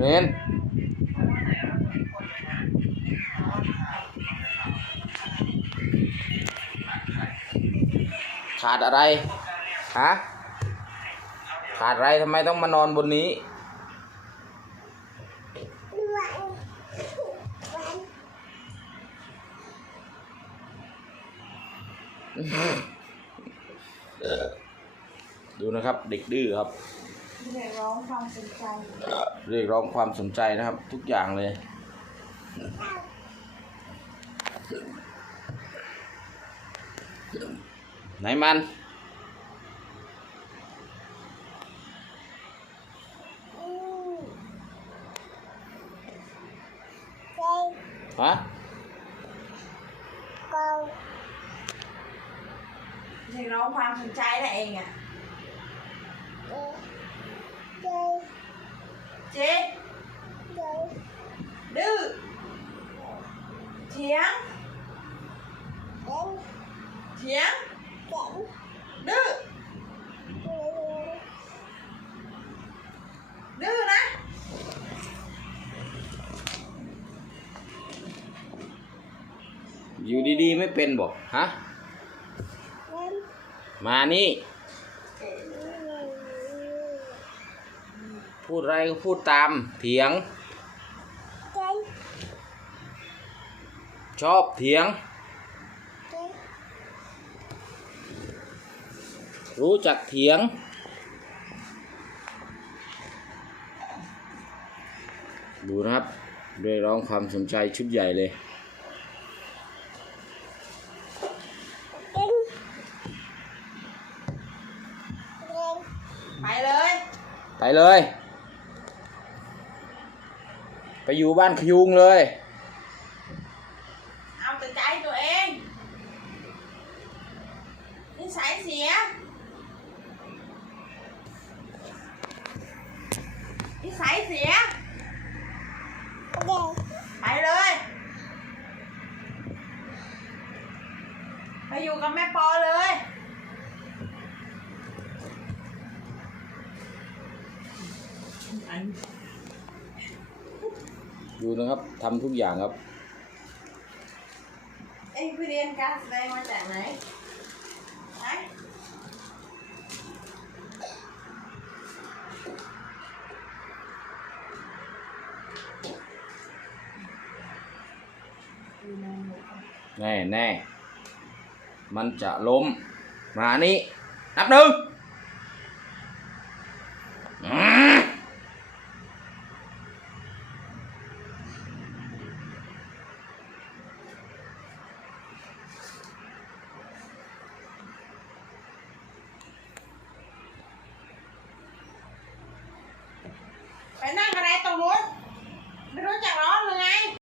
เรนขาดอะไร ฮะ ขาดอะไรทำไมต้องมานอนบนนี้ ดูนะครับ เด็กดื้อครับ เรียกร้องความสนใจ เรียกร้องความสนใจนะครับ ทุกอย่างเลย ไหนมัน ฮะเรียกร้องความสนใจนั่นเองอะ เจ๊ดื้อเถียงเถียงดื้อดื้อนะอยู่ดีๆ ไม่เป็นบอกฮะ มานี่ พูดอะไรก็พูดตามเถียง ชอบเถียง รู้จักเถียง ดูนะครับเรียกร้องความสนใจชุดใหญ่เลยไปเลย ไปเลย ไปอยู่บ้านขยุงเลย เอาแต่ใจตัวเองนิสัยเสียนิสัยเสีย ไปเลย ไปอยู่กับแม่ปอเลย ดูนะครับทำทุกอย่างครับ เอ็งไปเรียนการแสดงมาจากไหนไหนแน่แน่มันจะล้ม มานี่นับหนึ่ง